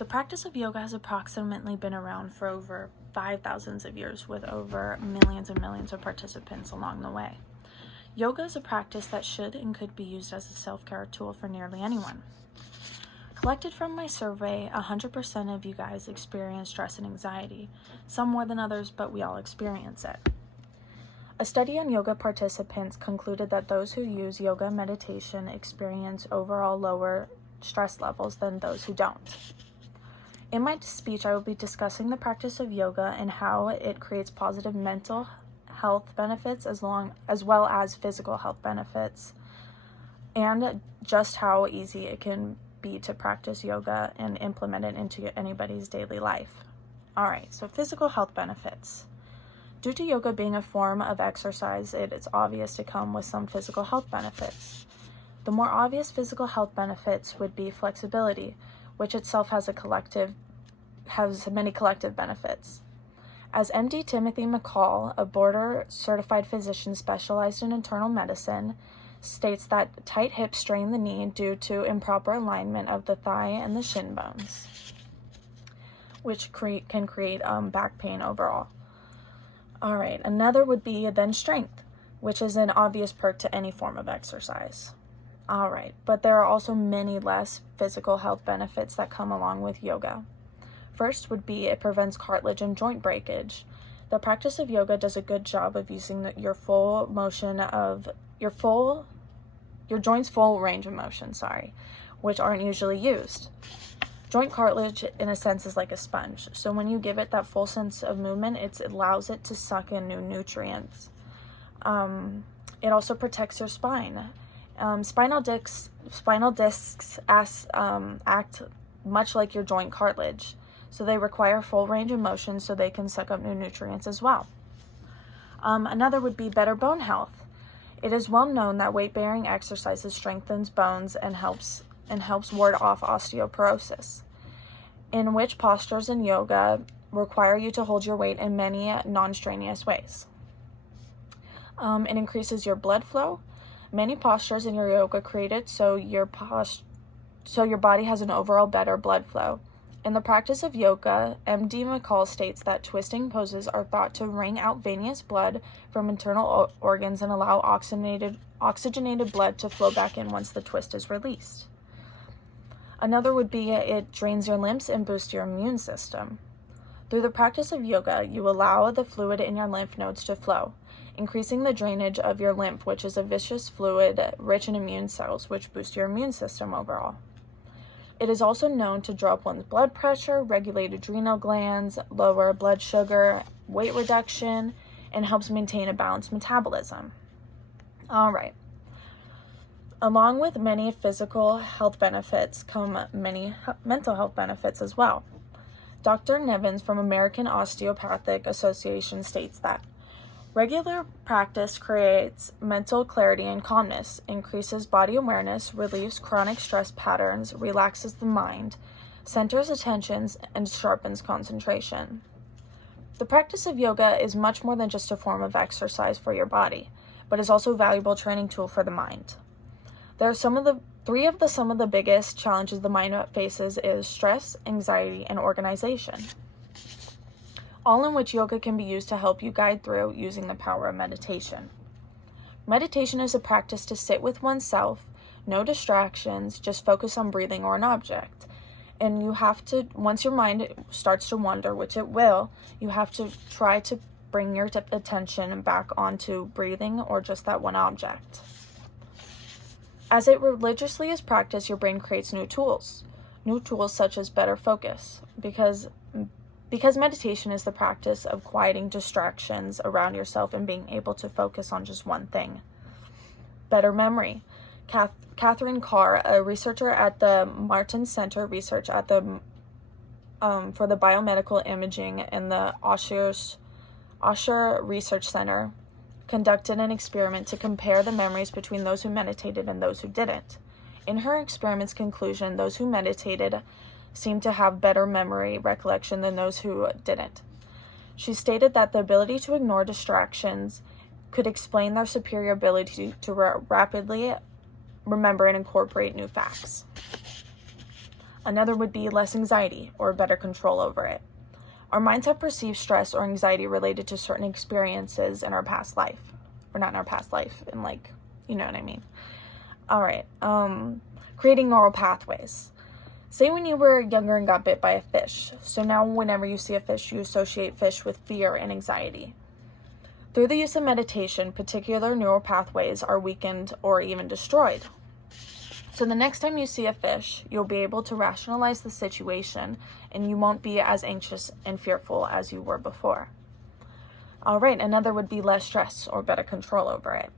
The practice of yoga has approximately been around for over 5,000 of years, with over millions and millions of participants along the way. Yoga is a practice that should and could be used as a self-care tool for nearly anyone. Collected from my survey, 100% of you guys experience stress and anxiety, some more than others, but we all experience it. A study on yoga participants concluded that those who use yoga meditation experience overall lower stress levels than those who don't. In my speech, I will be discussing the practice of yoga and how it creates positive mental health benefits as well as physical health benefits, and just how easy it can be to practice yoga and implement it into anybody's daily life. All right, so physical health benefits. Due to yoga being a form of exercise, it is obvious to come with some physical health benefits. The more obvious physical health benefits would be flexibility, which itself has many collective benefits. As MD Timothy McCall, a board-certified physician specialized in internal medicine, states that tight hips strain the knee due to improper alignment of the thigh and the shin bones, which can create back pain overall. All right, another would be then strength, which is an obvious perk to any form of exercise. All right, but there are also many less physical health benefits that come along with yoga. First would be it prevents cartilage and joint breakage. The practice of yoga does a good job of using your joint's full range of motion, which aren't usually used. Joint cartilage, in a sense, is like a sponge. So when you give it that full sense of movement, it allows it to suck in new nutrients. It also protects your spine. Spinal discs act much like your joint cartilage, so they require full range of motion so they can suck up new nutrients as well. Another would be better bone health. It is well known that weight-bearing exercises strengthens bones and helps ward off osteoporosis, in which postures in yoga require you to hold your weight in many non-strenuous ways. It increases your blood flow. Many postures in your yoga created so your body has an overall better blood flow. In the practice of yoga, MD McCall states that twisting poses are thought to wring out venous blood from internal organs and allow oxygenated blood to flow back in once the twist is released. Another would be it drains your lymph and boosts your immune system. Through the practice of yoga, you allow the fluid in your lymph nodes to flow, increasing the drainage of your lymph, which is a viscous fluid rich in immune cells, which boost your immune system overall. It is also known to drop one's blood pressure, regulate adrenal glands, lower blood sugar, weight reduction, and helps maintain a balanced metabolism. All right. Along with many physical health benefits come many mental health benefits as well. Dr. Nevins from American Osteopathic Association states that regular practice creates mental clarity and calmness, increases body awareness, relieves chronic stress patterns, relaxes the mind, centers attentions, and sharpens concentration. The practice of yoga is much more than just a form of exercise for your body, but is also a valuable training tool for the mind. There are some of the biggest challenges the mind faces is stress, anxiety, and organization, all in which yoga can be used to help you guide through using the power of meditation. Meditation is a practice to sit with oneself, no distractions, just focus on breathing or an object. And you have to, once your mind starts to wander, which it will, you have to try to bring your attention back onto breathing or just that one object. As it religiously is practiced, your brain creates new tools such as better focus, because meditation is the practice of quieting distractions around yourself and being able to focus on just one thing. Better memory. Catherine Carr, a researcher at the Martin Center Research at the for the Biomedical Imaging and the Osher Research Center, conducted an experiment to compare the memories between those who meditated and those who didn't. In her experiment's conclusion, those who meditated seemed to have better memory recollection than those who didn't. She stated that the ability to ignore distractions could explain their superior ability to rapidly remember and incorporate new facts. Another would be less anxiety or better control over it. Our minds have perceived stress or anxiety related to certain experiences in our past life. Or not in our past life, in like, you know what I mean. All right. Creating neural pathways. Say when you were younger and got bit by a fish. So now whenever you see a fish, you associate fish with fear and anxiety. Through the use of meditation, particular neural pathways are weakened or even destroyed. So the next time you see a fish, you'll be able to rationalize the situation and you won't be as anxious and fearful as you were before. All right, another would be less stress or better control over it.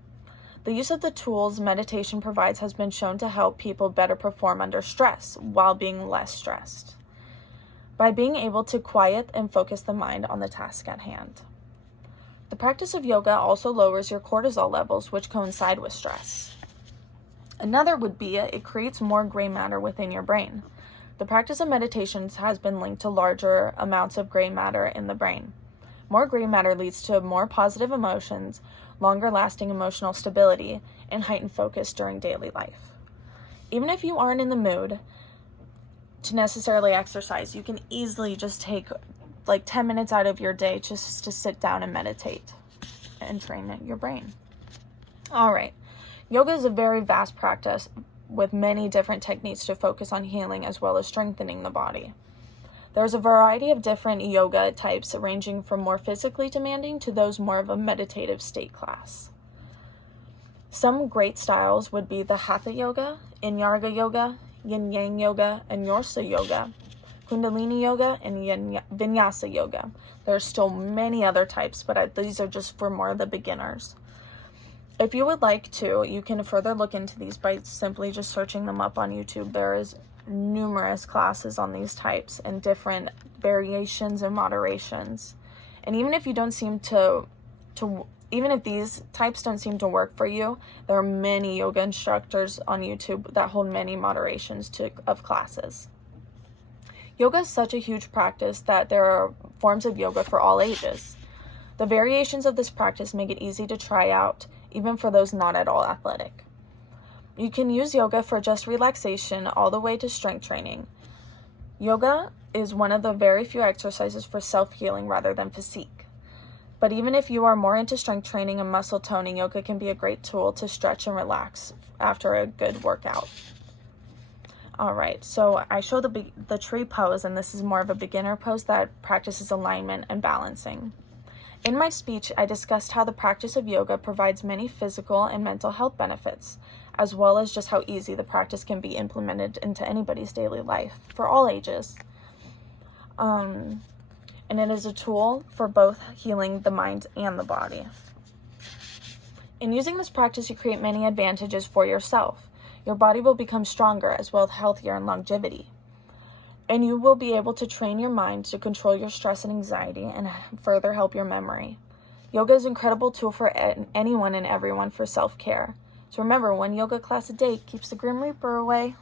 The use of the tools meditation provides has been shown to help people better perform under stress while being less stressed, by being able to quiet and focus the mind on the task at hand. The practice of yoga also lowers your cortisol levels, which coincide with stress. Another would be it creates more gray matter within your brain. The practice of meditations has been linked to larger amounts of gray matter in the brain. More gray matter leads to more positive emotions, longer lasting emotional stability, and heightened focus during daily life. Even if you aren't in the mood to necessarily exercise, you can easily just take like 10 minutes out of your day just to sit down and meditate and train your brain. All right. Yoga is a very vast practice with many different techniques to focus on healing as well as strengthening the body. There's a variety of different yoga types ranging from more physically demanding to those more of a meditative state class. Some great styles would be the Hatha Yoga, Inyarga Yoga, Yin Yang Yoga, and Yorsa Yoga, Kundalini Yoga, and Vinyasa Yoga. There are still many other types, but these are just for more of the beginners. If you would like to, you can further look into these by simply just searching them up on YouTube. There is numerous classes on these types and different variations and moderations. And even if you don't seem even if these types don't seem to work for you, there are many yoga instructors on YouTube that hold many moderations of classes. Yoga is such a huge practice that there are forms of yoga for all ages. The variations of this practice make it easy to try out, even for those not at all athletic. You can use yoga for just relaxation all the way to strength training. Yoga is one of the very few exercises for self-healing rather than physique. But even if you are more into strength training and muscle toning, yoga can be a great tool to stretch and relax after a good workout. All right, so I show the tree pose, and this is more of a beginner pose that practices alignment and balancing. In my speech, I discussed how the practice of yoga provides many physical and mental health benefits, as well as just how easy the practice can be implemented into anybody's daily life for all ages. And it is a tool for both healing the mind and the body. In using this practice, you create many advantages for yourself. Your body will become stronger as well as healthier and longevity. And you will be able to train your mind to control your stress and anxiety and further help your memory. Yoga is an incredible tool for anyone and everyone for self-care. So remember, one yoga class a day keeps the Grim Reaper away.